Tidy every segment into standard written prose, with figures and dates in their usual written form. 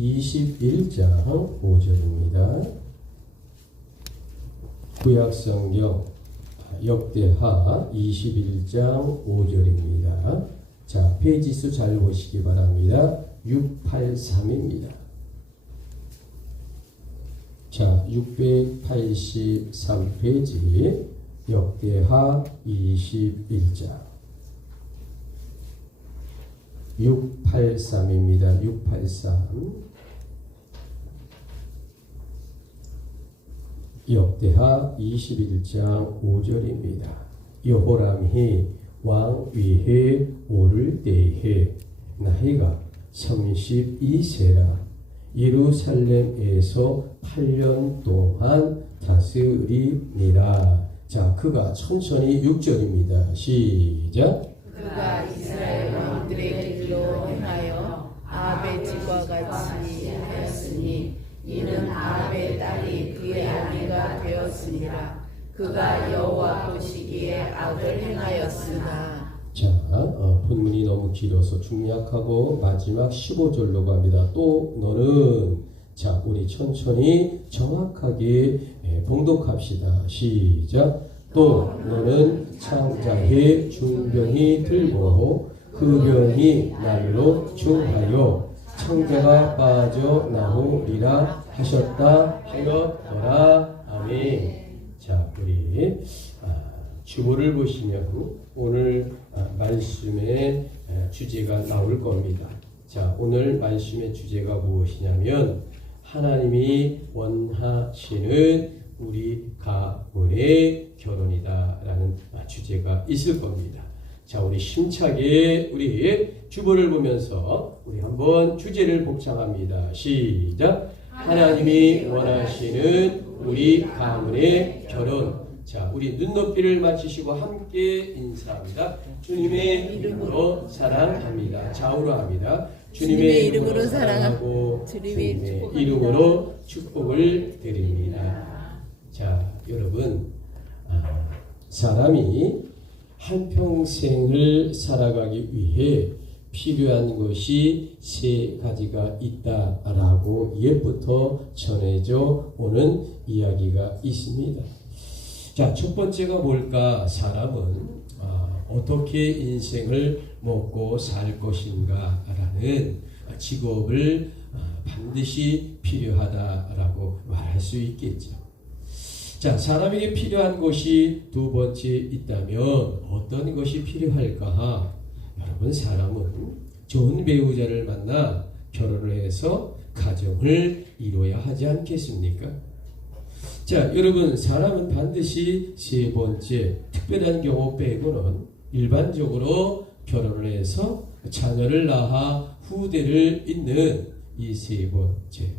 21장 5절입니다. 구약성경 역대하 21장 5절입니다. 자, 페이지수 잘 보시기 바랍니다. 683입니다. 자, 683페이지 역대하 21장 683입니다. 683 역대하 21장 5절입니다. 여호람이 왕 위에 오를 때에 나이가 32세라 예루살렘에서 8년 동안 다스리니라. 자, 그가 천천히 6절입니다. 시작. 그가 이스라엘 왕들의 길로 행하여 아합의 집과 같이 하였으니 이는 아합의 딸이 그의 아내가 되었으니라. 그가 여호와 보시기에 악을 행하였으나. 자, 본문이 너무 길어서 중약하고 마지막 15절로 갑니다. 또 너는, 자, 우리 천천히 정확하게 봉독합시다. 시작. 또 너는 창자에 중병이 들고 그 병이 날로 중하여 창자가 빠져나오리라 하셨다 하였더라. 아멘. 자, 우리 주보를 보시면 오늘 말씀의 주제가 나올 겁니다. 자, 오늘 말씀의 주제가 무엇이냐면 하나님이 원하시는 우리 가문의 결혼이다 라는 주제가 있을 겁니다. 자, 우리 힘차게 우리 주보를 보면서 우리 한번 주제를 복창합니다. 시작. 하나님이 원하시는 우리 가문의 결혼. 자, 우리 눈높이를 맞추시고 함께 인사합니다. 주님의 이름으로 사랑합니다. 좌우로 합니다. 주님의 이름으로 사랑하고 주님의 이름으로 축복을 드립니다. 자, 여러분, 사람이 한평생을 살아가기 위해 필요한 것이 세 가지가 있다라고 옛부터 전해져 오는 이야기가 있습니다. 자, 첫 번째가 뭘까? 사람은 어떻게 인생을 먹고 살 것인가 라는 직업을 반드시 필요하다라고 말할 수 있겠죠. 자, 사람에게 필요한 것이 두 번째 있다면 어떤 것이 필요할까? 여러분, 사람은 좋은 배우자를 만나 결혼을 해서 가정을 이루어야 하지 않겠습니까? 자, 여러분, 사람은 반드시 세 번째, 특별한 경우 빼고는 일반적으로 결혼을 해서 자녀를 낳아 후대를 잇는 이 세 번째.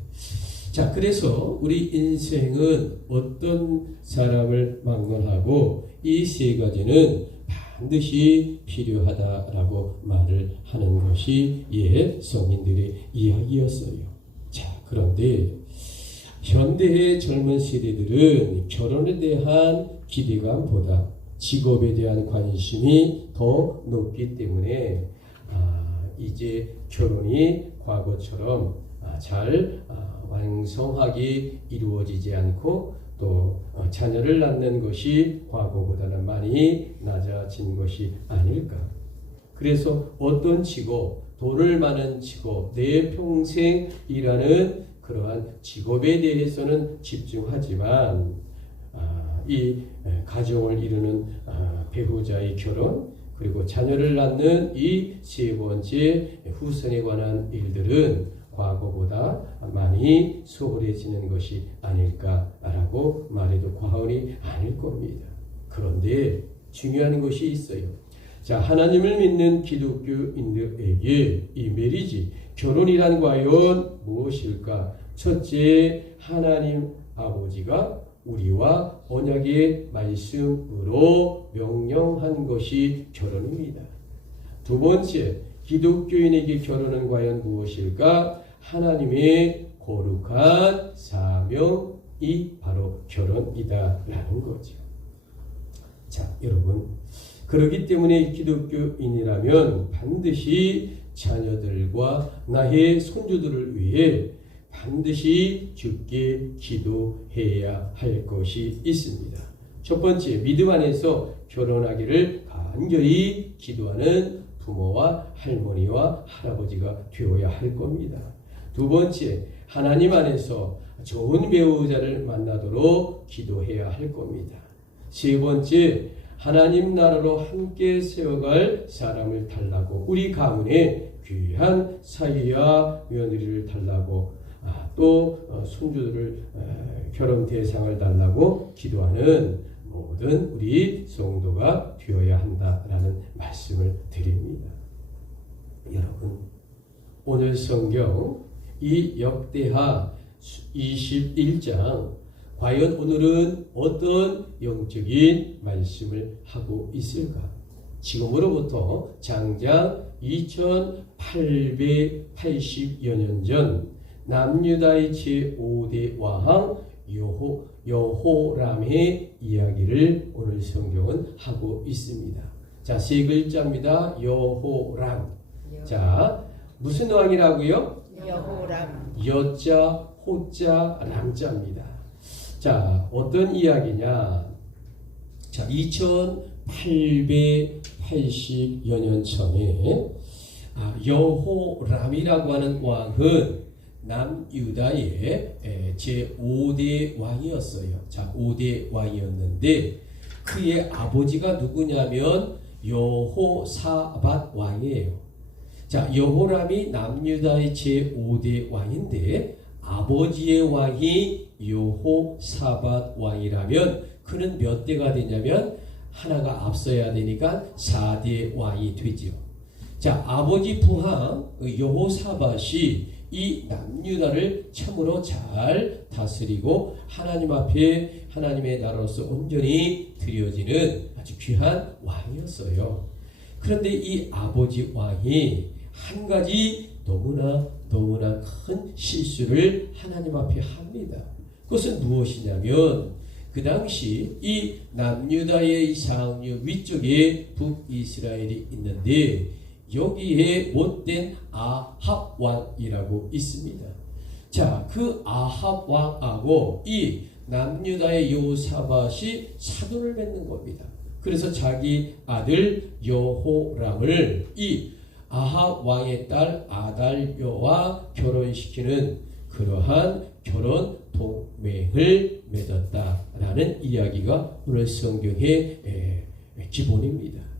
자, 그래서 우리 인생은 어떤 사람을 막론하고 이 세 가지는 반드시 필요하다라고 말을 하는 것이 옛 성인들의 이야기였어요. 자, 그런데 현대의 젊은 세대들은 결혼에 대한 기대감보다 직업에 대한 관심이 더 높기 때문에 이제 결혼이 과거처럼 잘 완성하게 이루어지지 않고 또 자녀를 낳는 것이 과거보다는 많이 낮아진 것이 아닐까. 그래서 어떤 직업, 돈을 많은 직업, 내 평생 일하는 그러한 직업에 대해서는 집중하지만 이 가정을 이루는 배우자의 결혼 그리고 자녀를 낳는 이 세 번째 후손에 관한 일들은 과거보다 많이 소홀해지는 것이 아닐까라고 말해도 과언이 아닐 겁니다. 그런데 중요한 것이 있어요. 자, 하나님을 믿는 기독교인들에게 이 메리지, 결혼이란 과연 무엇일까? 첫째, 하나님 아버지가 우리와 언약의 말씀으로 명령한 것이 결혼입니다. 두 번째, 기독교인에게 결혼은 과연 무엇일까? 하나님의 거룩한 사명이 바로 결혼이다라는 거죠. 자, 여러분, 그렇기 때문에 기독교인이라면 반드시 자녀들과 나의 손주들을 위해 반드시 주께 기도해야 할 것이 있습니다. 첫 번째, 믿음 안에서 결혼하기를 간절히 기도하는 부모와 할머니와 할아버지가 되어야 할 겁니다. 두 번째, 하나님 안에서 좋은 배우자를 만나도록 기도해야 할 겁니다. 세 번째, 하나님 나라로 함께 세워갈 사람을 달라고, 우리 가문에 귀한 사위와 며느리를 달라고, 또 손주들을 결혼 대상을 달라고 기도하는 모든 우리 성도가 되어야 한다라는 말씀을 드립니다. 여러분, 오늘 성경 이 역대하 21장, 과연 오늘은 어떤 영적인 말씀을 하고 있을까? 지금으로부터 장장 2880여 년 전 남유다의 제5대 왕 여호람의 이야기를 오늘 성경은 하고 있습니다. 자, 세 글자입니다. 여호람. 자, 무슨 왕이라고요? 여호람. 여자, 호자, 람자입니다. 자, 어떤 이야기냐? 자, 2880여 년 전에 여호람이라고 하는 왕은 남유다의 제5대 왕이었어요. 자, 5대 왕이었는데 그의 아버지가 누구냐면 여호사밧 왕이에요. 자, 여호람이 남유다의 제5대 왕인데 아버지의 왕이 여호사밧 왕이라면 그는 몇 대가 되냐면 하나가 앞서야 되니까 4대 왕이 되죠. 자, 아버지 부하 여호사밧이 이 남유다를 참으로 잘 다스리고 하나님 앞에 하나님의 나라로서 온전히 드려지는 아주 귀한 왕이었어요. 그런데 이 아버지 왕이 한 가지 너무나 큰 실수를 하나님 앞에 합니다. 그것은 무엇이냐면 그 당시 이 남유다의 상류 위쪽에 북이스라엘이 있는데 여기에 못된 아합 왕이라고 있습니다. 자, 그 아합 왕하고 이 남유다의 여호사밧이 사돈을 맺는 겁니다. 그래서 자기 아들 여호람을 이 아합 왕의 딸 아달랴와 결혼시키는 그러한 결혼 동맹을 맺었다라는 이야기가 오늘 성경의 기본입니다.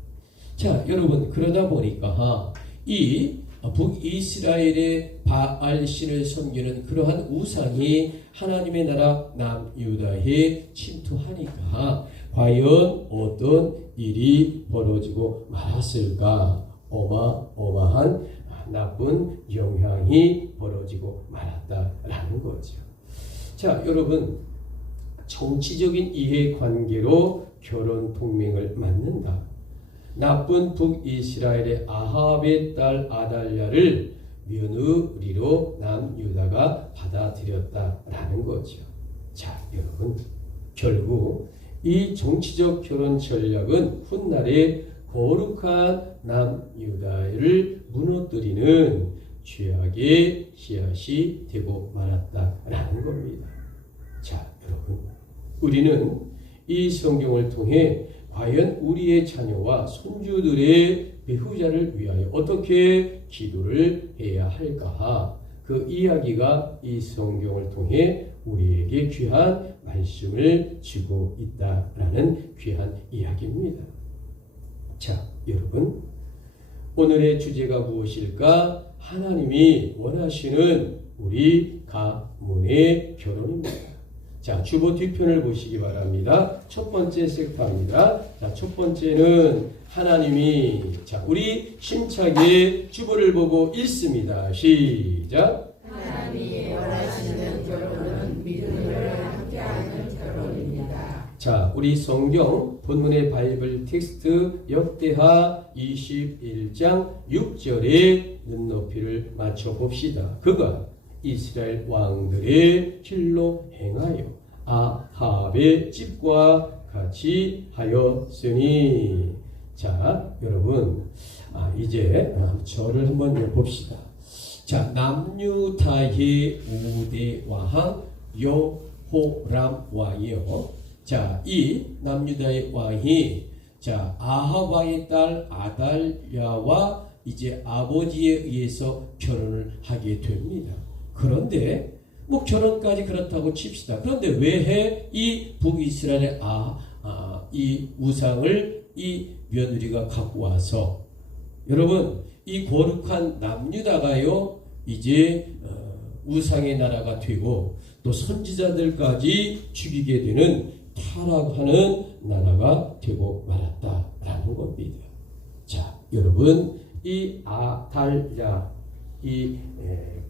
자, 여러분, 그러다 보니까 이 북이스라엘의 바알신을 섬기는 그러한 우상이 하나님의 나라 남유다에 침투하니까 과연 어떤 일이 벌어지고 말았을까? 어마어마한 나쁜 영향이 벌어지고 말았다라는 거죠. 자, 여러분, 정치적인 이해관계로 결혼 동맹을 맺는다. 나쁜 북이스라엘의 아합의 딸 아달랴를 며느리로 남유다가 받아들였다라는 거죠. 자, 여러분, 결국 이 정치적 결혼 전략은 훗날에 거룩한 남유다를 무너뜨리는 죄악의 씨앗이 되고 말았다라는 겁니다. 자, 여러분, 우리는 이 성경을 통해 과연 우리의 자녀와 손주들의 배우자를 위하여 어떻게 기도를 해야 할까? 그 이야기가 이 성경을 통해 우리에게 귀한 말씀을 주고 있다라는 귀한 이야기입니다. 자, 여러분, 오늘의 주제가 무엇일까? 하나님이 원하시는 우리 가문의 결혼입니다. 자, 주보 뒤편을 보시기 바랍니다. 첫 번째 섹터입니다. 자, 첫 번째는 하나님이, 자, 우리 힘차게 주보를 보고 읽습니다. 시작. 하나님이 원하시는 결혼은 믿음을 함께하는 결혼입니다. 자, 우리 성경 본문의 바이블 텍스트 역대하 21장 6절에 눈높이를 맞춰봅시다. 그가 이스라엘 왕들의 길로 행하여 아합의 집과 같이 하였으니. 자, 여러분, 이제 저를 한번 봅시다. 자, 남유다의 5대 왕 여호람 왕이요. 자, 이 남유다의 왕이 자, 아합 왕의 딸 아달랴와 이제 아버지에 의해서 결혼을 하게 됩니다. 그런데 뭐 결혼까지 그렇다고 칩시다. 그런데 왜 이 북이스라엘의 이 우상을 이 며느리가 갖고 와서 여러분 이 거룩한 남유다가요 이제 우상의 나라가 되고 또 선지자들까지 죽이게 되는 타락하는 나라가 되고 말았다라는 겁니다. 자, 여러분 이 아달랴 이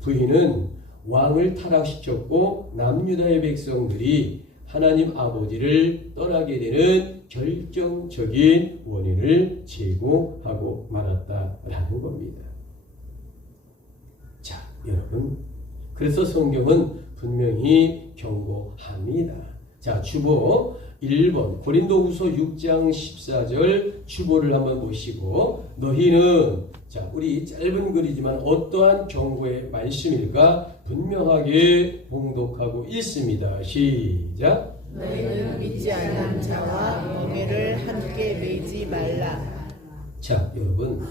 부인은 왕을 타락시켰고 남유다의 백성들이 하나님 아버지를 떠나게 되는 결정적인 원인을 제공하고 말았다라는 겁니다. 자, 여러분, 그래서 성경은 분명히 경고합니다. 자, 주보 1번 고린도후서 6장 14절 주보를 한번 보시고 너희는 자, 우리 짧은 글이지만 어떠한 경고의 말씀일까 분명하게 봉독하고 있습니다. 시작. 너희는 믿지 않는 자와盟约를 함께 맺지 말라. 자, 여러분,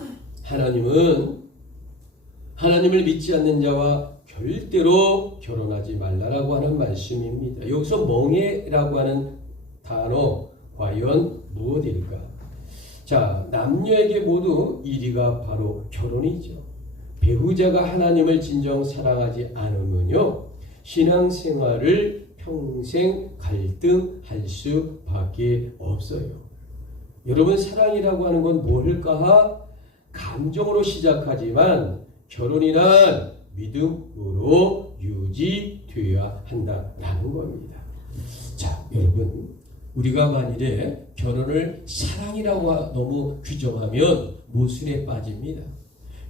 하나님을 믿지 않는 자와 절대로 결혼하지 말라라고 하는 말씀입니다. 여기서 멍에라고 하는 단어 과연 무엇일까? 자, 남녀에게 모두 1위가 바로 결혼이죠. 배우자가 하나님을 진정 사랑하지 않으면요 신앙생활을 평생 갈등할 수밖에 없어요. 여러분, 사랑이라고 하는 건 뭘까? 감정으로 시작하지만 결혼이란 믿음으로 유지되어야 한다라는 겁니다. 자, 여러분, 우리가 만일에 결혼을 사랑이라고 너무 규정하면 모순에 빠집니다.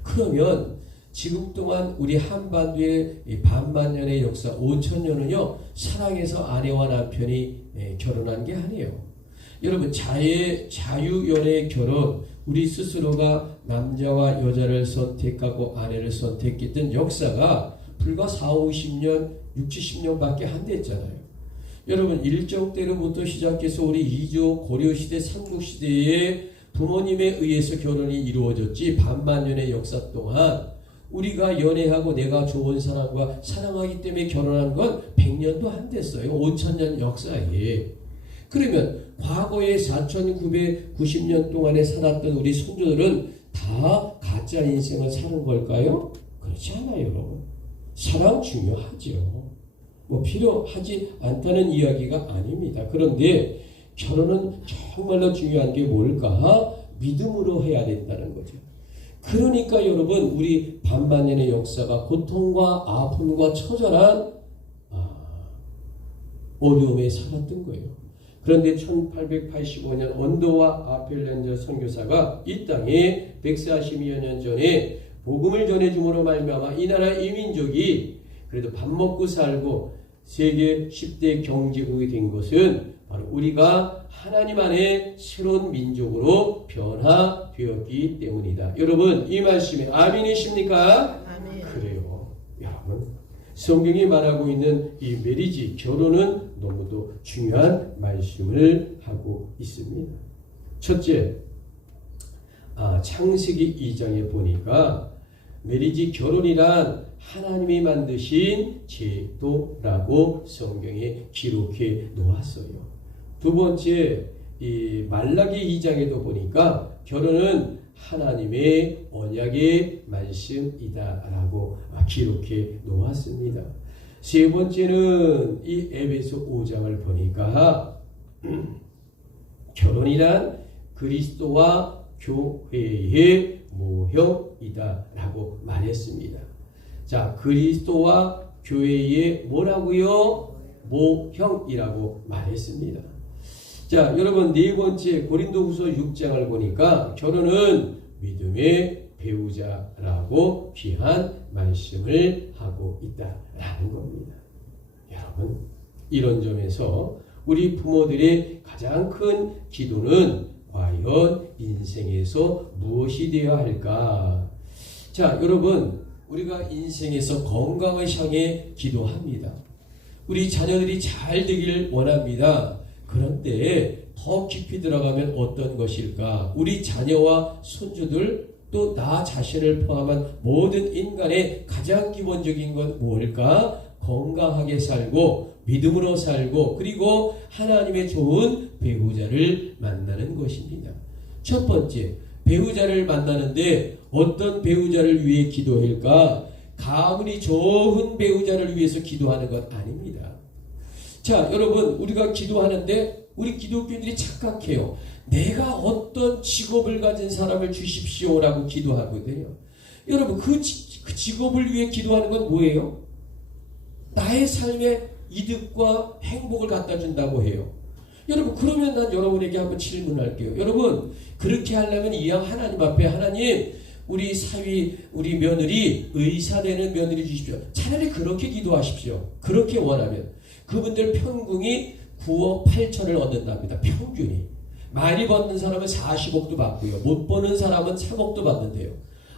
그러면 지금 동안 우리 한반도의 반만년의 역사 5천년은요 사랑에서 아내와 남편이 결혼한 게 아니에요. 여러분, 자유연애 결혼, 우리 스스로가 남자와 여자를 선택하고 아내를 선택했던 역사가 불과 40, 50년, 60, 70년밖에 안 됐잖아요. 여러분, 일정 때로부터 시작해서 우리 이조 고려시대, 삼국시대에 부모님에 의해서 결혼이 이루어졌지 반만년의 역사 동안 우리가 연애하고 내가 좋은 사람과 사랑하기 때문에 결혼한 건 100년도 안 됐어요. 5000년 역사에. 그러면 과거에 4990년 동안에 살았던 우리 선조들은 다 가짜 인생을 사는 걸까요? 그렇지 않아요, 여러분. 사랑 중요하죠. 뭐 필요하지 않다는 이야기가 아닙니다. 그런데 결혼은 정말로 중요한 게 뭘까? 믿음으로 해야 된다는 거죠. 그러니까 여러분, 우리 반만년의 역사가 고통과 아픔과 처절한 어려움에 살았던 거예요. 그런데 1885년 언더와 아펠렌저 선교사가 이 땅에 142여 년 전에 복음을 전해줌으로 말미암아 이 나라 이민족이 그래도 밥 먹고 살고 세계 10대 경제국이 된 것은 바로 우리가 하나님 안에 새로운 민족으로 변화되었기 때문이다. 여러분, 이 말씀에 아멘이십니까? 아멘. 그래요. 여러분, 성경이 말하고 있는 이 메리지, 결혼은 너무도 중요한 말씀을 하고 있습니다. 첫째, 창세기 2장에 보니까 메리지 결혼이란 하나님이 만드신 제도라고 성경에 기록해 놓았어요. 두 번째, 이 말라기 2장에도 보니까 결혼은 하나님의 언약의 말씀이다라고 기록해 놓았습니다. 세 번째는 이 에베소 5장을 보니까 결혼이란 그리스도와 교회의 모형이다라고 말했습니다. 자, 그리스도와 교회의 뭐라고요? 모형이라고 말했습니다. 자, 여러분, 네 번째 고린도후서 6장을 보니까 결혼은 믿음의 배우자라고 귀한 말씀을 하고 있다라는 겁니다. 여러분, 이런 점에서 우리 부모들의 가장 큰 기도는 과연 과연 인생에서 무엇이 되어야 할까? 자, 여러분, 우리가 인생에서 건강을 향해 기도합니다. 우리 자녀들이 잘 되기를 원합니다. 그런데 더 깊이 들어가면 어떤 것일까? 우리 자녀와 손주들 또 나 자신을 포함한 모든 인간의 가장 기본적인 건 무엇일까? 건강하게 살고 믿음으로 살고 그리고 하나님의 좋은 배우자를 만나는 것입니다. 첫 번째, 배우자를 만나는데 어떤 배우자를 위해 기도할까? 가문이 좋은 배우자를 위해서 기도하는 것 아닙니다. 자, 여러분, 우리가 기도하는데 우리 기독교인들이 착각해요. 내가 어떤 직업을 가진 사람을 주십시오라고 기도하거든요. 여러분, 그 직업을 위해 기도하는 건 뭐예요? 나의 삶에 이득과 행복을 갖다 준다고 해요. 여러분, 그러면 난 여러분에게 한번 질문할게요. 여러분, 그렇게 하려면 이왕 하나님 앞에 하나님, 우리 사위, 우리 며느리, 의사 되는 며느리 주십시오. 차라리 그렇게 기도하십시오. 그렇게 원하면. 그분들 평균이 9억 8천을 얻는답니다. 평균이. 많이 받는 사람은 40억도 받고요. 못 버는 사람은 3억도 받는데요.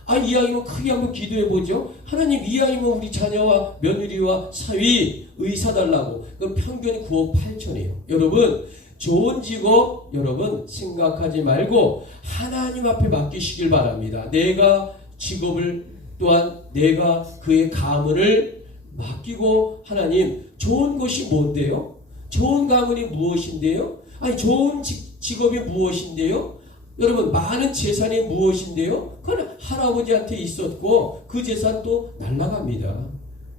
아, 이왕이면 크게 한번 기도해보죠. 하나님, 이왕이면 우리 자녀와 며느리와 사위, 의사 달라고. 그럼 평균이 9억 8천이에요. 여러분, 좋은 직업 여러분 생각하지 말고 하나님 앞에 맡기시길 바랍니다. 내가 직업을 또한 내가 그의 가문을 맡기고 하나님 좋은 것이 뭔데요? 좋은 가문이 무엇인데요? 아니 좋은 직업이 무엇인데요? 여러분 많은 재산이 무엇인데요? 그건 할아버지한테 있었고 그 재산 또 날아갑니다.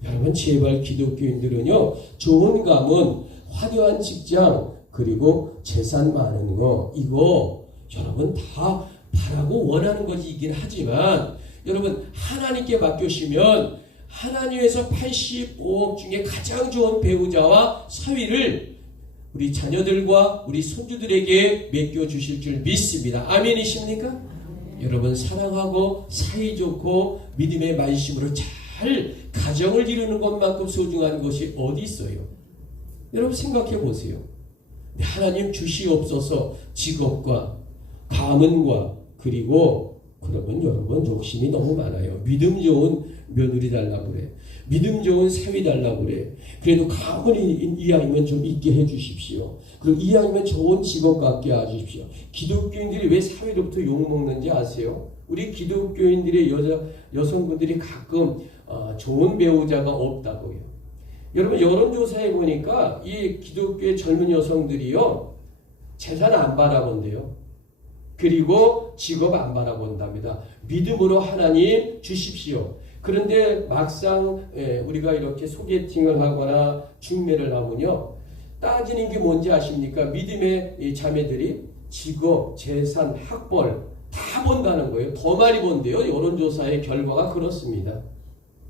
여러분 제발 기독교인들은요 좋은 가문, 화려한 직장 그리고 재산 많은 거 이거 여러분 다 바라고 원하는 것이긴 하지만 여러분 하나님께 맡겨시면 하나님에서 85억 중에 가장 좋은 배우자와 사위를 우리 자녀들과 우리 손주들에게 맡겨주실 줄 믿습니다. 아멘이십니까? 여러분 사랑하고 사이좋고 믿음의 말씀으로 잘 가정을 이루는 것만큼 소중한 것이 어디 있어요? 여러분 생각해 보세요. 하나님 주시옵소서 직업과 가문과 그리고 그러면 여러분 욕심이 너무 많아요. 믿음 좋은 며느리 달라고 그래. 믿음 좋은 사위 달라고 그래. 그래도 가문이 이왕이면 좀 있게 해주십시오. 그리고 이왕이면 좋은 직업 갖게 해주십시오. 기독교인들이 왜 사위로부터 욕먹는지 아세요? 우리 기독교인들의 여성분들이 가끔 좋은 배우자가 없다고 해요. 여러분 여론조사에 보니까 이 기독교의 젊은 여성들이요 재산 안 바라본대요. 그리고 직업 안 바라본답니다. 믿음으로 하나님 주십시오. 그런데 막상 우리가 이렇게 소개팅을 하거나 중매를 하면요 따지는 게 뭔지 아십니까? 믿음의 이 자매들이 직업, 재산, 학벌 다 본다는 거예요. 더 많이 본대요. 여론조사의 결과가 그렇습니다.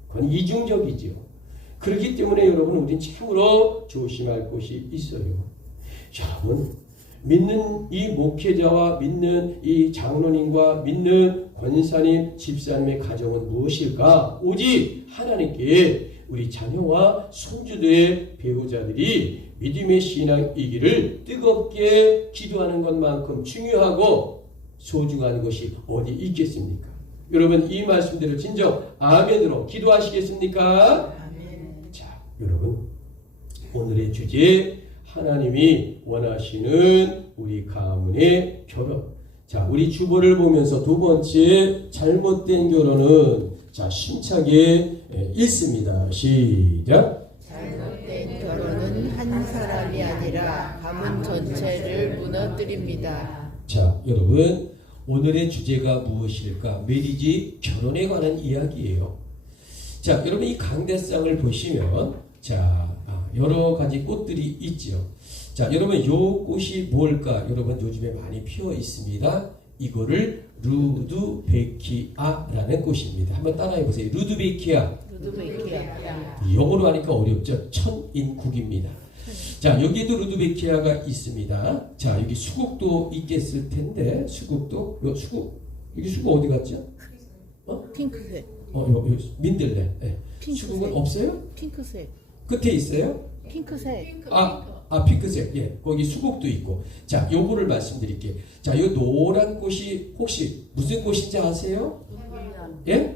그건 이중적이지요. 그렇기 때문에 여러분 우리는 참으로 조심할 것이 있어요. 여러분 믿는 이 목회자와 믿는 이 장로님과 믿는 권사님, 집사님의 가정은 무엇일까? 오직 하나님께 우리 자녀와 손주들의 배우자들이 믿음의 신앙이기를 뜨겁게 기도하는 것만큼 중요하고 소중한 것이 어디 있겠습니까? 여러분 이 말씀대로 진정 아멘으로 기도하시겠습니까? 자, 여러분 오늘의 주제 하나님이 원하시는 우리 가문의 결혼. 자, 우리 주보를 보면서 두 번째 잘못된 결혼은 자 힘차게 읽습니다. 시작. 잘못된 결혼은 한 사람이 아니라 가문 전체를 무너뜨립니다. 자, 여러분 오늘의 주제가 무엇일까? 메리지 결혼에 관한 이야기예요. 자, 여러분 이 강대상을 보시면 자 여러 가지 꽃들이 있죠. 자, 여러분 요 꽃이 뭘까? 여러분 요즘에 많이 피어 있습니다. 이거를 루드베키아라는 꽃입니다. 한번 따라해 보세요. 루드베키아. 영어로 하니까 어렵죠. 천인국입니다. 자, 여기도 루드베키아가 있습니다. 자, 여기 수국도 있겠을 텐데 수국도 여기 수국 어디 갔죠? 핑크색. 여기 민들레. 네. 핑크색. 수국은 없어요? 핑크색. 끝에 있어요? 핑크색. 핑크색. 예, 거기 수국도 있고. 자, 요거를 말씀드릴게요. 자, 요 노란 꽃이 혹시 무슨 꽃인지 아세요? 예?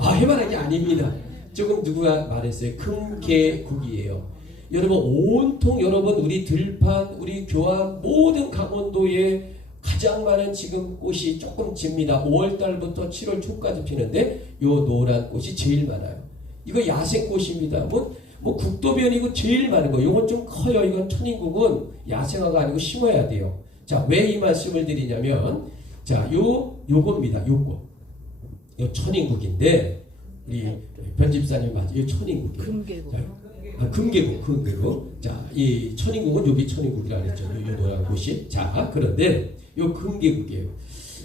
해바라기 아닙니다. 조금 누가 말했어요. 금계국이에요. 여러분, 온통 여러분 우리 들판, 우리 교암 모든 강원도에 가장 많은 지금 꽃이 조금 집니다. 5월달부터 7월 초까지 피는데 요 노란 꽃이 제일 많아요. 이거 야생꽃입니다. 뭐 국도변이고 제일 많은 거. 요건 좀 커요. 이건 천인국은 야생화가 아니고 심어야 돼요. 자, 왜 이 말씀을 드리냐면, 자, 요겁니다. 요 꽃. 요 천인국인데, 우리 변집사님 맞죠? 요 천인국이에요. 금계국. 금계국. 자, 이 천인국은 여기 천인국이라 그랬죠. 요 노란 꽃이. 자, 그런데 요 금계국이에요.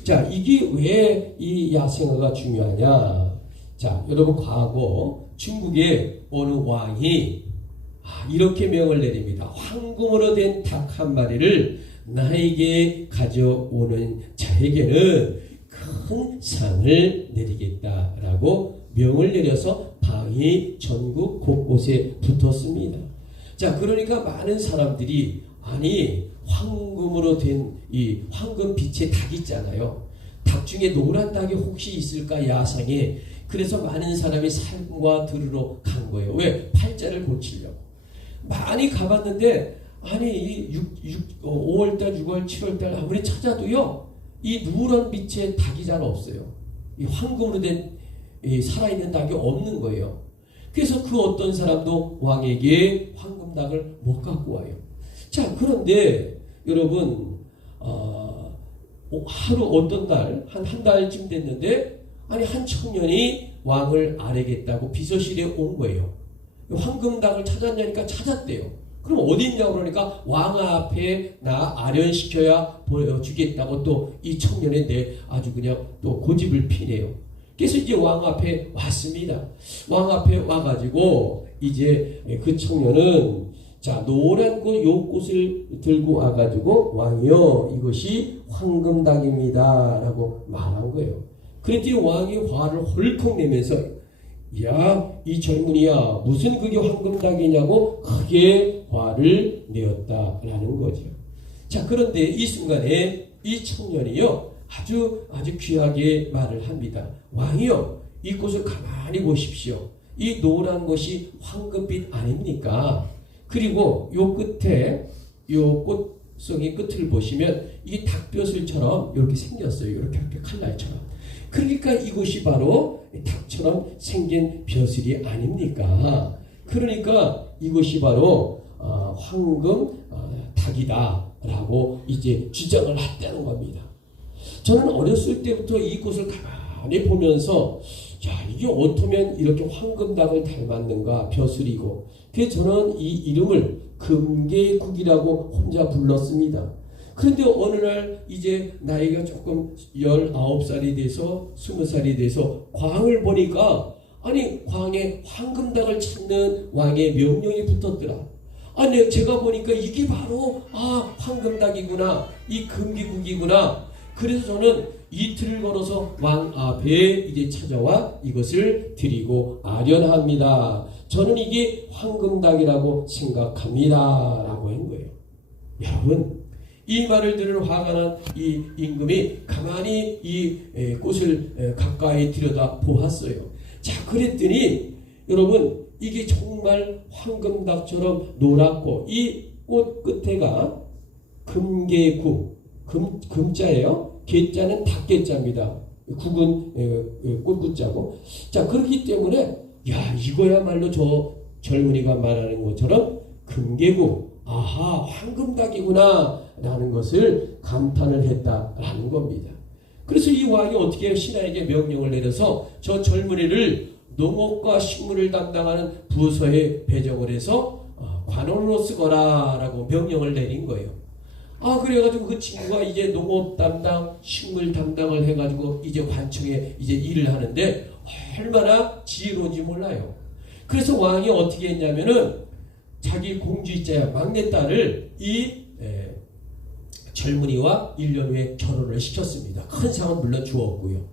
자, 이게 왜 이 야생화가 중요하냐? 자, 여러분 과거 중국의 어느 왕이 이렇게 명을 내립니다. 황금으로 된 닭 한 마리를 나에게 가져오는 자에게는 큰 상을 내리겠다라고 명을 내려서 방이 전국 곳곳에 붙었습니다. 자, 그러니까 많은 사람들이 황금으로 된 이 황금 빛의 닭 있잖아요. 닭 중에 노란 닭이 혹시 있을까 야상에. 그래서 많은 사람이 산과 들으러 간 거예요. 왜? 팔자를 고치려고. 많이 가봤는데 5월달, 6월, 7월달 아무리 찾아도요. 이 누런 빛의 닭이 잘 없어요. 이 황금으로 된 살아있는 닭이 없는 거예요. 그래서 그 어떤 사람도 왕에게 황금 닭을 못 갖고 와요. 자, 그런데 여러분 하루 어떤 날 한 달쯤 됐는데 한 청년이 왕을 아뢰겠다고 비서실에 온 거예요. 황금닭을 찾았냐니까 찾았대요. 그럼 어디 있냐고 그러니까 왕 앞에 나 아련시켜야 보여주겠다고 또 이 청년의 아주 그냥 또 고집을 피네요. 그래서 이제 왕 앞에 왔습니다. 왕 앞에 와가지고 이제 그 청년은 자, 노란 꽃, 요 꽃을 들고 와가지고 왕이요, 이것이 황금닭입니다 라고 말한 거예요. 그랬더니 왕이 화를 헐컥 내면서 야, 이 젊은이야, 무슨 그게 황금닭이냐고 크게 화를 내었다라는 거죠. 자, 그런데 이 순간에 이 청년이요, 아주 귀하게 말을 합니다. 왕이요, 이 꽃을 가만히 보십시오. 이 노란 것이 황금빛 아닙니까? 그리고 요 끝에 요 꽃송이 끝을 보시면 이게 닭벼슬처럼 이렇게 생겼어요. 이렇게 칼날처럼. 그러니까 이것이 바로 닭처럼 생긴 벼슬이 아닙니까? 그러니까 이것이 바로 황금 닭이다라고 이제 주장을 했다는 겁니다. 저는 어렸을 때부터 이 꽃을 가만히 보면서 이게 어쩌면 이렇게 황금닭을 닮았는가 벼슬이고 그래서 저는 이 이름을 금계국이라고 혼자 불렀습니다. 그런데 어느 날 이제 나이가 조금 19살이 돼서 20살이 돼서 광을 보니까 광에 황금닭을 찾는 왕의 명령이 붙었더라. 제가 보니까 이게 바로 황금닭이구나, 이 금계국이구나. 그래서 저는 이틀을 걸어서 왕 앞에 이제 찾아와 이것을 드리고 아련합니다. 저는 이게 황금닭이라고 생각합니다 라고 한 거예요. 여러분, 이 말을 들은 화가 난 이 임금이 가만히 이 꽃을 가까이 들여다 보았어요. 자, 그랬더니 여러분, 이게 정말 황금닭처럼 노랗고 이 꽃 끝에가 금계국, 금자예요. 계자는 닭계자입니다. 국은 꽃구자고. 자, 그렇기 때문에 이거야말로 저 젊은이가 말하는 것처럼 금계국, 황금닭이구나 라는 것을 감탄을 했다라는 겁니다. 그래서 이 왕이 어떻게 신하에게 명령을 내려서 저 젊은이를 농업과 식물을 담당하는 부서에 배정을 해서 관원으로 쓰거라 라고 명령을 내린 거예요. 그래가지고 그 친구가 이제 농업 담당, 식물 담당을 해가지고 이제 관청에 이제 일을 하는데 얼마나 지혜로운지 몰라요. 그래서 왕이 어떻게 했냐면은 자기 공주이자야 막내딸을 이 젊은이와 1년 후에 결혼을 시켰습니다. 큰 상은 물론 주었고요.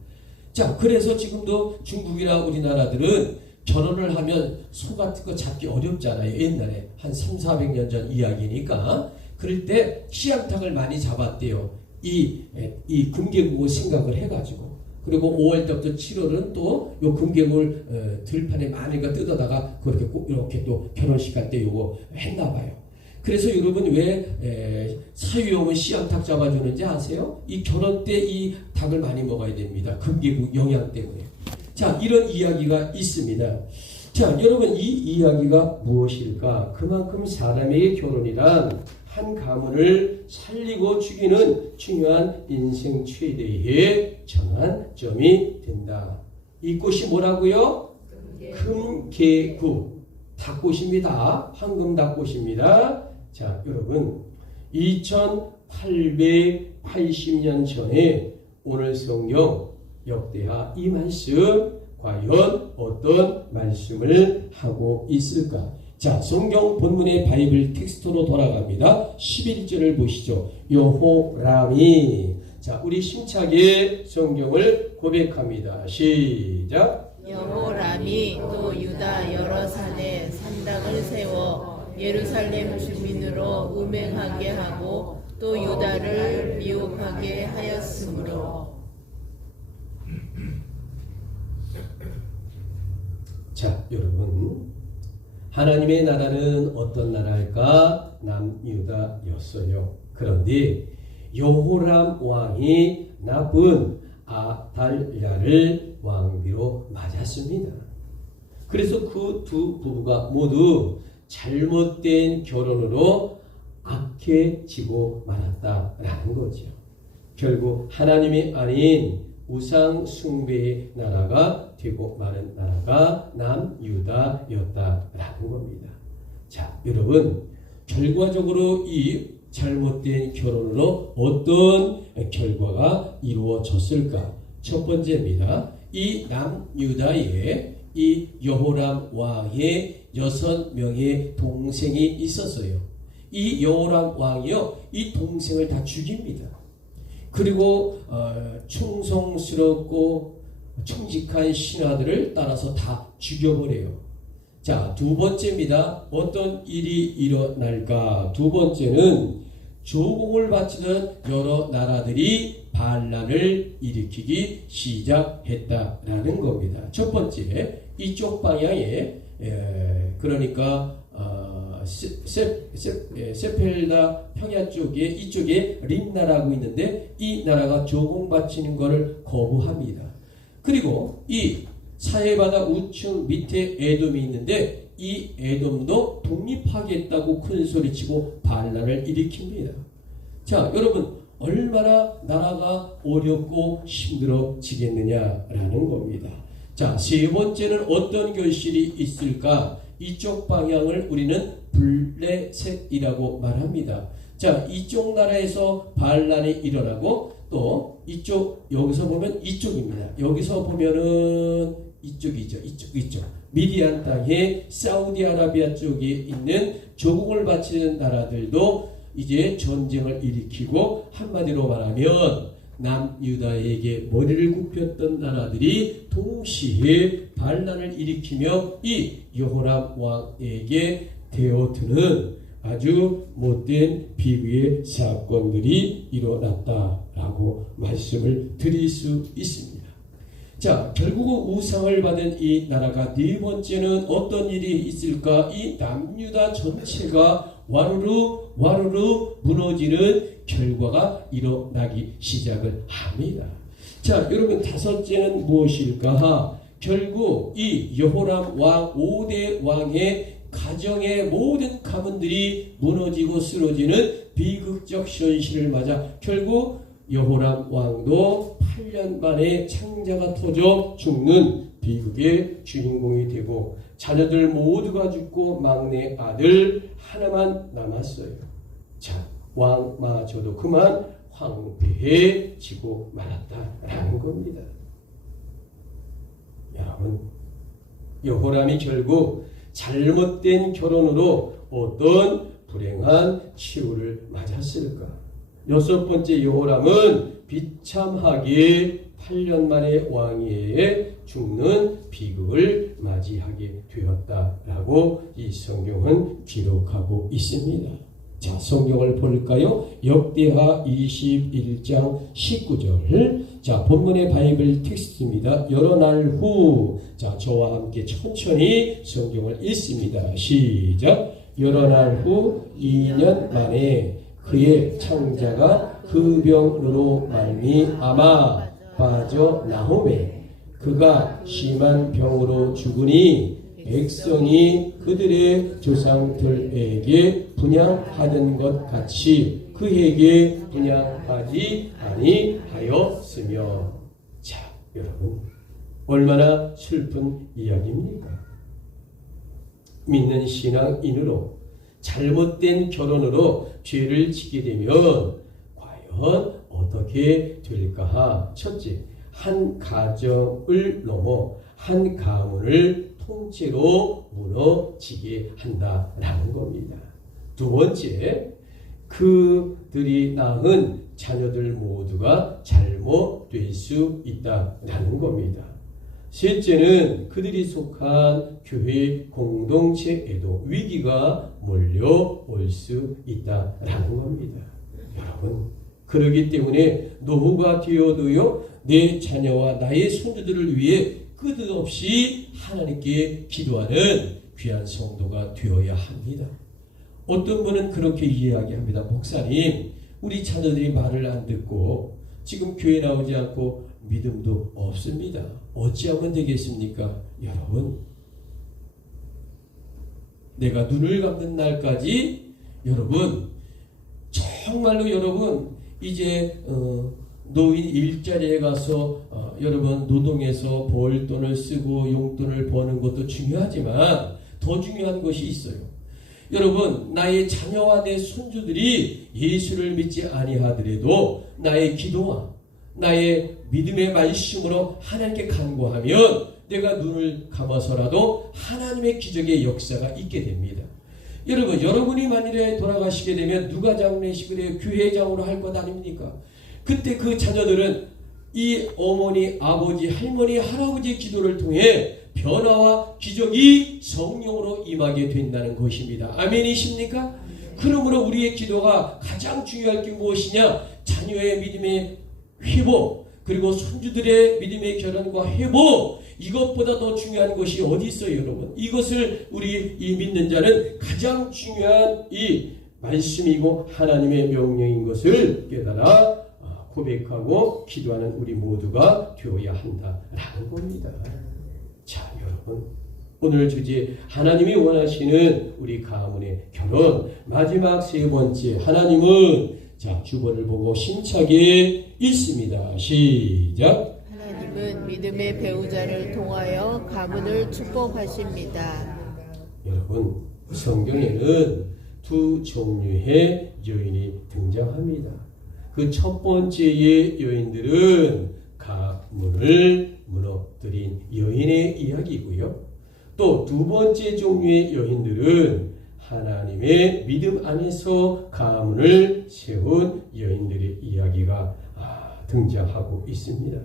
자, 그래서 지금도 중국이나 우리나라들은 결혼을 하면 소 같은 거 잡기 어렵잖아요. 옛날에 한 300~400년 전 이야기니까. 그럴 때 씨암탉을 많이 잡았대요. 이 금계국을 생각을 해가지고. 그리고 5월달부터 7월은 또 요 금계국을 들판에 많이 뜯어다가 그렇게 꼭 이렇게 또 결혼식 할 때 요거 했나 봐요. 그래서 여러분 왜 사위오면 씨암탉 잡아주는지 아세요? 이 결혼 때 이 닭을 많이 먹어야 됩니다. 금계국 영양 때문에. 자, 이런 이야기가 있습니다. 자, 여러분 이 이야기가 무엇일까? 그만큼 사람의 결혼이란 한 가문을 살리고 죽이는 중요한 인생 최대의 전환점이 된다. 이 꽃이 뭐라고요? 금계국. 닭꽃입니다. 황금 닭꽃입니다. 자, 여러분 2880년 전에 오늘 성경 역대하 이 말씀 과연 어떤 말씀을 하고 있을까? 자, 성경 본문의 바이블 텍스트로 돌아갑니다. 11절을 보시죠. 여호람이. 자, 우리 심차게 성경을 고백합니다. 시작. 여호람이 또 유다 여러 산에 산당을 세워 예루살렘 주민으로 음행하게 하고 또 유다를 미혹하게 하였으므로. 자, 여러분 하나님의 나라는 어떤 나라일까? 남유다였어요. 그런데 여호람 왕이 나쁜 아달랴를 왕비로 맞았습니다. 그래서 그 두 부부가 모두 잘못된 결혼으로 악해지고 말았다라는 거죠. 결국 하나님이 아닌 우상 숭배의 나라가 되고 마는 나라가 남유다였다라는 겁니다. 자, 여러분 결과적으로 이 잘못된 결혼으로 어떤 결과가 이루어졌을까? 첫 번째입니다. 이 남유다에 이 여호람 왕의 6명의 동생이 있었어요. 이 여호람 왕이요, 이 동생을 다 죽입니다. 그리고 충성스럽고 충직한 신하들을 따라서 다 죽여버려요. 자, 두 번째입니다. 어떤 일이 일어날까? 두 번째는 조공을 바치던 여러 나라들이 반란을 일으키기 시작했다라는 겁니다. 첫 번째, 이쪽 방향에 그러니까 세펠다 평야 쪽에 이쪽에 림나라고 있는데 이 나라가 조공 바치는 것을 거부합니다. 그리고 이 사해바다 우측 밑에 에돔이 있는데 이 에돔도 독립하겠다고 큰 소리치고 반란을 일으킵니다. 자, 여러분 얼마나 나라가 어렵고 힘들어지겠느냐라는 겁니다. 자, 세 번째는 어떤 결실이 있을까? 이쪽 방향을 우리는 블레셋이라고 말합니다. 자, 이쪽 나라에서 반란이 일어나고 또 이쪽, 여기서 보면 이쪽입니다. 여기서 보면은 이쪽이죠. 이쪽. 미디안 땅에 사우디아라비아 쪽에 있는 조공을 바치는 나라들도 이제 전쟁을 일으키고 한마디로 말하면 남유다에게 머리를 굽혔던 나라들이 동시에 반란을 일으키며 이 여호람 왕에게 되어드는 아주 못된 비극의 사건들이 일어났다라고 말씀을 드릴 수 있습니다. 자, 결국 우상을 받은 이 나라가 네 번째는 어떤 일이 있을까? 이 남유다 전체가 와르르 무너지는 결과가 일어나기 시작을 합니다. 자, 여러분 다섯째는 무엇일까? 결국 이 여호람 왕 5대 왕의 가정의 모든 가문들이 무너지고 쓰러지는 비극적 현실을 맞아 결국 여호람 왕도 8년 만에 창자가 터져 죽는 비극의 주인공이 되고 자녀들 모두가 죽고 막내 아들 하나만 남았어요. 자, 왕마저도 그만 황폐해지고 말았다라는 겁니다. 여러분, 여호람이 결국 잘못된 결혼으로 어떤 불행한 치유를 맞았을까? 여섯 번째, 여호람은 비참하게 8년 만에 왕위에 죽는 비극을 맞이하게 되었다라고 이 성경은 기록하고 있습니다. 자, 성경을 볼까요? 역대하 21장 19절. 자, 본문의 바이블 텍스트입니다. 여러 날 후, 자, 저와 함께 천천히 성경을 읽습니다. 시작. 여러 날 후 2년 만에 그의 창자가 그 병으로 말미암아 빠져나오매 그가 심한 병으로 죽으니 백성이 그들의 조상들에게 분향하던 것 같이 그에게 분향하지 아니하였으며. 자, 여러분, 얼마나 슬픈 이야기입니까? 믿는 신앙인으로 잘못된 결혼으로 죄를 짓게 되면 과연 어떻게 될까? 첫째, 한 가정을 넘어 한 가문을 통째로 무너지게 한다라는 겁니다. 두 번째, 그들이 낳은 자녀들 모두가 잘못될 수 있다라는 겁니다. 셋째는 그들이 속한 교회 공동체에도 위기가 몰려올 수 있다라는 겁니다. 여러분, 그러기 때문에 노후가 되어도요, 내 자녀와 나의 손주들을 위해 끝없이 하나님께 기도하는 귀한 성도가 되어야 합니다. 어떤 분은 그렇게 이야기합니다. 목사님, 우리 자녀들이 말을 안 듣고 지금 교회 나오지 않고 믿음도 없습니다. 어찌하면 되겠습니까? 여러분, 내가 눈을 감는 날까지 여러분, 정말로 여러분 이제 노인 일자리에 가서 여러분 노동해서 벌 돈을 쓰고 용돈을 버는 것도 중요하지만 더 중요한 것이 있어요. 여러분, 나의 자녀와 내 손주들이 예수를 믿지 아니하더라도 나의 기도와 나의 믿음의 말씀으로 하나님께 간구하면 내가 눈을 감아서라도 하나님의 기적의 역사가 있게 됩니다. 여러분, 여러분이 만일에 돌아가시게 되면 누가 장례식을 해요? 교회장으로 할 것 아닙니까? 그때 그 자녀들은 이 어머니, 아버지, 할머니, 할아버지의 기도를 통해 변화와 기적이 성령으로 임하게 된다는 것입니다. 아멘이십니까? 그러므로 우리의 기도가 가장 중요할 게 무엇이냐? 자녀의 믿음의 회복, 그리고 손주들의 믿음의 결혼과 회복, 이것보다 더 중요한 것이 어디 있어요, 여러분? 이것을 우리 이 믿는 자는 가장 중요한 이 말씀이고 하나님의 명령인 것을 깨달아 고백하고 기도하는 우리 모두가 되어야 한다라는 겁니다. 자, 여러분, 오늘 주제 하나님이 원하시는 우리 가문의 결혼, 마지막 세 번째, 하나님은, 자, 주보를 보고 심차게 읽습니다. 시작. 하나님은 믿음의 배우자를 통하여 가문을 축복하십니다. 여러분, 성경에는 두 종류의 여인이 등장합니다. 그 첫 번째의 여인들은 가문을 무너뜨린 여인의 이야기고요. 또 두 번째 종류의 여인들은 하나님의 믿음 안에서 가문을 세운 여인들의 이야기가 등장하고 있습니다.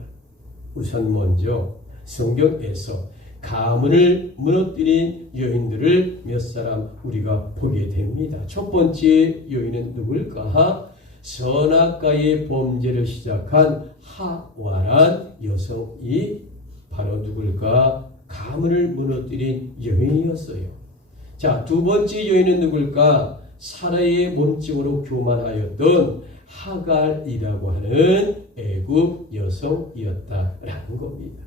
우선 먼저 성경에서 가문을 무너뜨린 여인들을 몇 사람 우리가 보게 됩니다. 첫 번째 여인은 누굴까? 선악과의 범죄를 시작한 하와란 여성이 바로 누굴까? 가문을 무너뜨린 여인이었어요. 자, 두 번째 여인은 누굴까? 사라의 몸종으로 교만하였던 하갈이라고 하는 애굽 여성이었다라는 겁니다.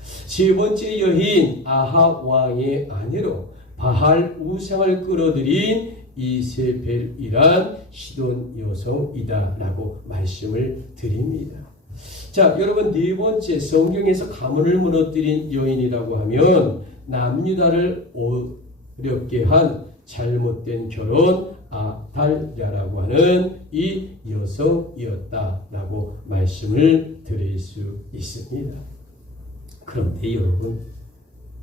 세 번째 여인 아합 왕의 아내로 바할 우상을 끌어들인 이세벨이란 시돈 여성이다라고 말씀을 드립니다. 자, 여러분, 네 번째, 성경에서 가문을 무너뜨린 여인이라고 하면 남유다를 어렵게 한 잘못된 결혼 아달랴라고 하는 이 여성이었다라고 말씀을 드릴 수 있습니다. 그런데 여러분,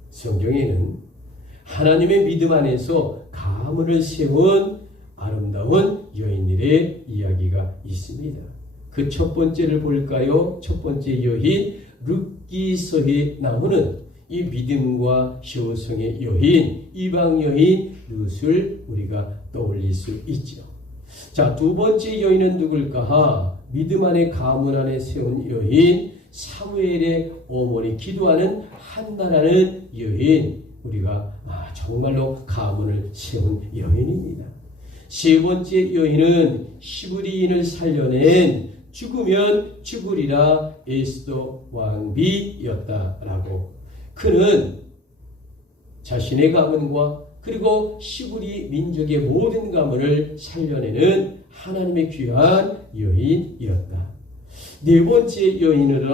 성경에는 하나님의 믿음 안에서 가문을 세운 아름다운 여인들의 이야기가 있습니다. 그 첫 번째를 볼까요? 첫 번째 여인 룻기서에 나오는 이 믿음과 효성의 여인, 이방 여인 룻을 우리가 떠올릴 수 있죠. 자, 두 번째 여인은 누굴까? 믿음 안에 가문 안에 세운 여인, 사무엘의 어머니 기도하는 한나라는 여인, 우리가 정말로 가문을 세운 여인입니다. 세 번째 여인은 시브리인을 살려낸 죽으면 죽으리라 에스더 왕비였다라고. 그는 자신의 가문과 그리고 시브리 민족의 모든 가문을 살려내는 하나님의 귀한 여인이었다. 네 번째 여인은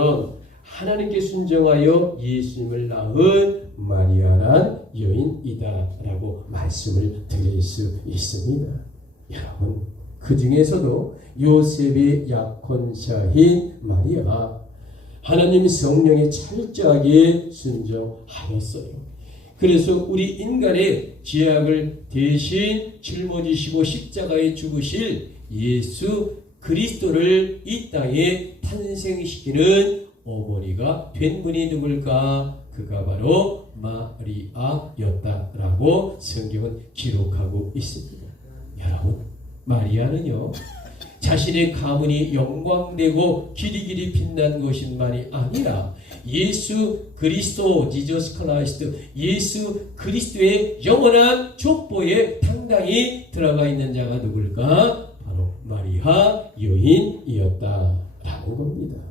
하나님께 순종하여 예수님을 낳은 마리아란 여인이다라고 말씀을 드릴 수 있습니다. 여러분, 그 중에서도 요셉의 약혼자인 마리아, 하나님 성령에 철저하게 순종하였어요. 그래서 우리 인간의 죄악을 대신 짊어지시고 십자가에 죽으실 예수 그리스도를 이 땅에 탄생시키는 어머니가 된 분이 누굴까? 그가 바로 마리아였다라고 성경은 기록하고 있습니다. 여러분, 마리아는요, 자신의 가문이 영광되고 길이길이 빛난 것만이 아니라 예수 그리스도, 지저스 크라이스트, 예수 그리스도의 영원한 족보에 당당히 들어가 있는 자가 누굴까? 바로 마리아 여인이었다라는 겁니다.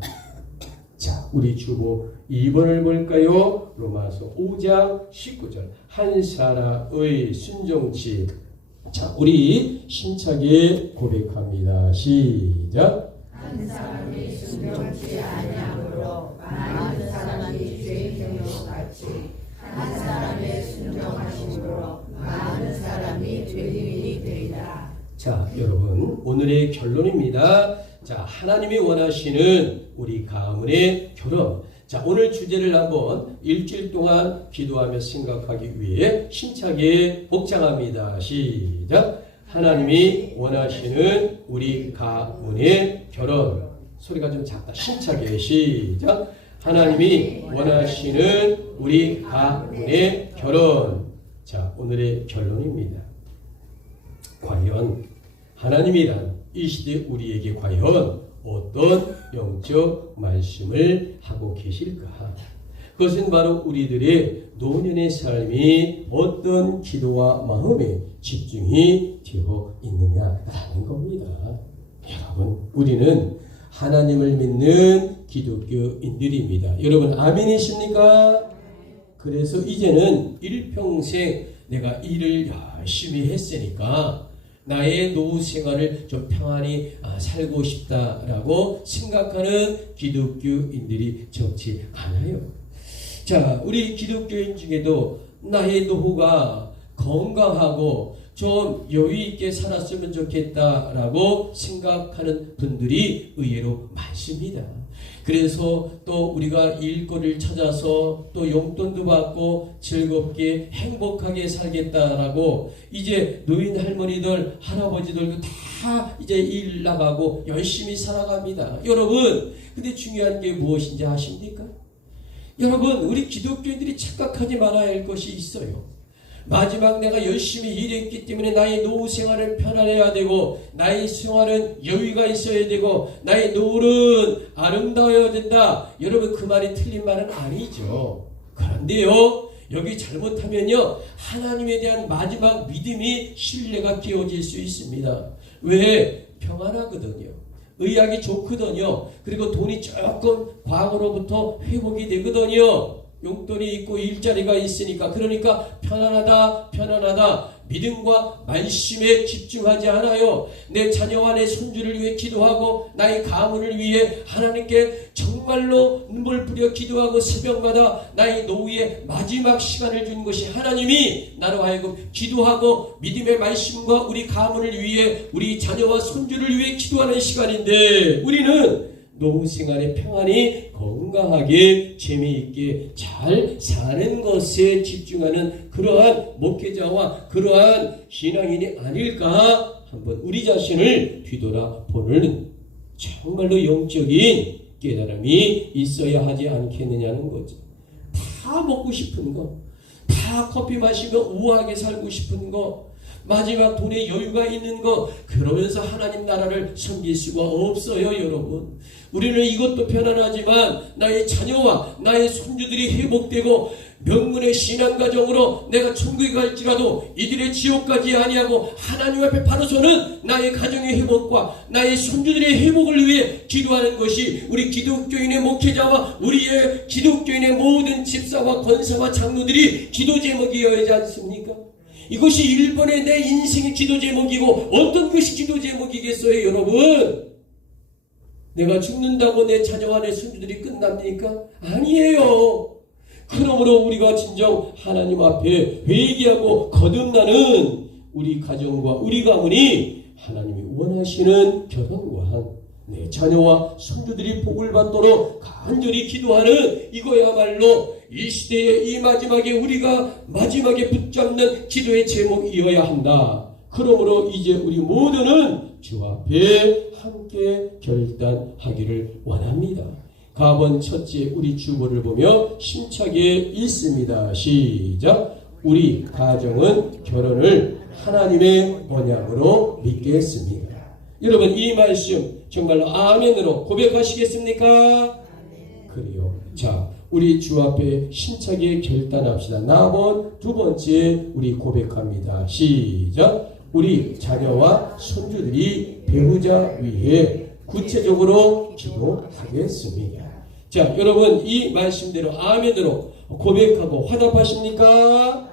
자, 우리 주보 2번을 볼까요? 로마서 5장 19절. 한 사람의 순종치. 자, 우리 힘차게 고백합니다. 시작. 한 사람이 순종치 아니함으로 많은 사람이 죄인 되어 같이 한 사람의 순종하심으로 많은 사람이 죄인이 되리라. 자, 여러분, 오늘의 결론입니다. 자, 하나님이 원하시는 우리 가문의 결혼. 자, 오늘 주제를 한번 일주일 동안 기도하며 생각하기 위해 힘차게 복창합니다. 시작. 하나님이 원하시는 우리 가문의 결혼. 소리가 좀 작다. 힘차게 시작. 하나님이 원하시는 우리 가문의 결혼. 자, 오늘의 결론입니다. 과연 하나님이란 이 시대 우리에게 과연 어떤 영적 말씀을 하고 계실까? 그것은 바로 우리들의 노년의 삶이 어떤 기도와 마음에 집중이 되어 있느냐라는 겁니다. 여러분, 우리는 하나님을 믿는 기독교인들입니다. 여러분, 아멘이십니까? 그래서 이제는 일평생 내가 일을 열심히 했으니까 나의 노후 생활을 좀 평안히 살고 싶다라고 생각하는 기독교인들이 적지 않아요. 자, 우리 기독교인 중에도 나의 노후가 건강하고 좀 여유 있게 살았으면 좋겠다라고 생각하는 분들이 의외로 많습니다. 그래서 또 우리가 일거리를 찾아서 또 용돈도 받고 즐겁게 행복하게 살겠다라고 이제 노인 할머니들 할아버지들도 다 이제 일 나가고 열심히 살아갑니다. 여러분, 근데 중요한 게 무엇인지 아십니까? 여러분, 우리 기독교인들이 착각하지 말아야 할 것이 있어요. 마지막 내가 열심히 일했기 때문에 나의 노후 생활을 편안해야 되고 나의 생활은 여유가 있어야 되고 나의 노후는 아름다워야 된다. 여러분, 그 말이 틀린 말은 아니죠. 그런데요, 여기 잘못하면요, 하나님에 대한 마지막 믿음이 신뢰가 깨어질 수 있습니다. 왜? 평안하거든요. 의학이 좋거든요. 그리고 돈이 조금 과거로부터 회복이 되거든요. 용돈이 있고 일자리가 있으니까. 그러니까 편안하다. 믿음과 말씀에 집중하지 않아요. 내 자녀와 내 손주를 위해 기도하고 나의 가문을 위해 하나님께 정말로 눈물 뿌려 기도하고 새벽마다 나의 노후의 마지막 시간을 준 것이 하나님이 나로 하여금 기도하고 믿음의 말씀과 우리 가문을 위해 우리 자녀와 손주를 위해 기도하는 시간인데, 우리는 노후 생활에 평안히 건강하게 재미있게 잘 사는 것에 집중하는 그러한 목회자와 그러한 신앙인이 아닐까 한번 우리 자신을 뒤돌아보는 정말로 영적인 깨달음이 있어야 하지 않겠느냐는 거죠. 다 먹고 싶은 거, 다 커피 마시며 우아하게 살고 싶은 거, 마지막 돈에 여유가 있는 거, 그러면서 하나님 나라를 섬길 수가 없어요, 여러분. 우리는 이것도 편안하지만 나의 자녀와 나의 손주들이 회복되고 명문의 신앙가정으로 내가 천국에 갈지라도 이들의 지옥까지 아니하고 하나님 앞에 바로서는 나의 가정의 회복과 나의 손주들의 회복을 위해 기도하는 것이 우리 기독교인의 목회자와 우리의 기독교인의 모든 집사와 권사와 장로들이 기도 제목이어야 하지 않습니까? 이것이 일본의 내 인생의 기도 제목이고 어떤 것이 기도 제목이겠어요, 여러분? 내가 죽는다고 내 자녀와 내 손주들이 끝납니까? 아니에요. 그러므로 우리가 진정 하나님 앞에 회개하고 거듭나는 우리 가정과 우리 가문이 하나님이 원하시는 결혼과 내 자녀와 손주들이 복을 받도록 간절히 기도하는 이거야말로 이 시대의 이 마지막에 우리가 마지막에 붙잡는 기도의 제목이어야 한다. 그러므로 이제 우리 모두는 주 앞에 함께 결단하기를 원합니다. 가번 첫째 우리 주보를 보며 힘차게 읽습니다. 시작. 우리 가정은 결혼을 하나님의 언약으로 믿겠습니다. 여러분 이 말씀 정말로 아멘으로 고백하시겠습니까? 그래요. 자, 우리 주 앞에 힘차게 결단합시다. 나번 두 번째 우리 고백합니다. 시작. 우리 자녀와 손주들이 배우자 위해 구체적으로 기도하겠습니다. 자, 여러분 이 말씀대로 아멘으로 고백하고 화답하십니까?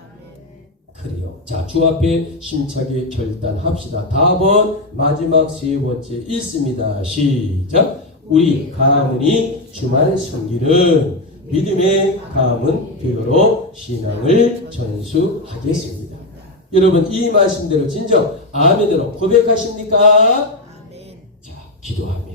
그래요. 자, 주 앞에 힘차게 결단합시다. 다번 마지막 세 번째 읽습니다. 시작. 우리 가문이 주만 섬기는 믿음의 가문 되도록 신앙을 전수하겠습니다. 여러분 이 말씀대로 진정 아멘으로 고백하십니까? 자, 기도합니다.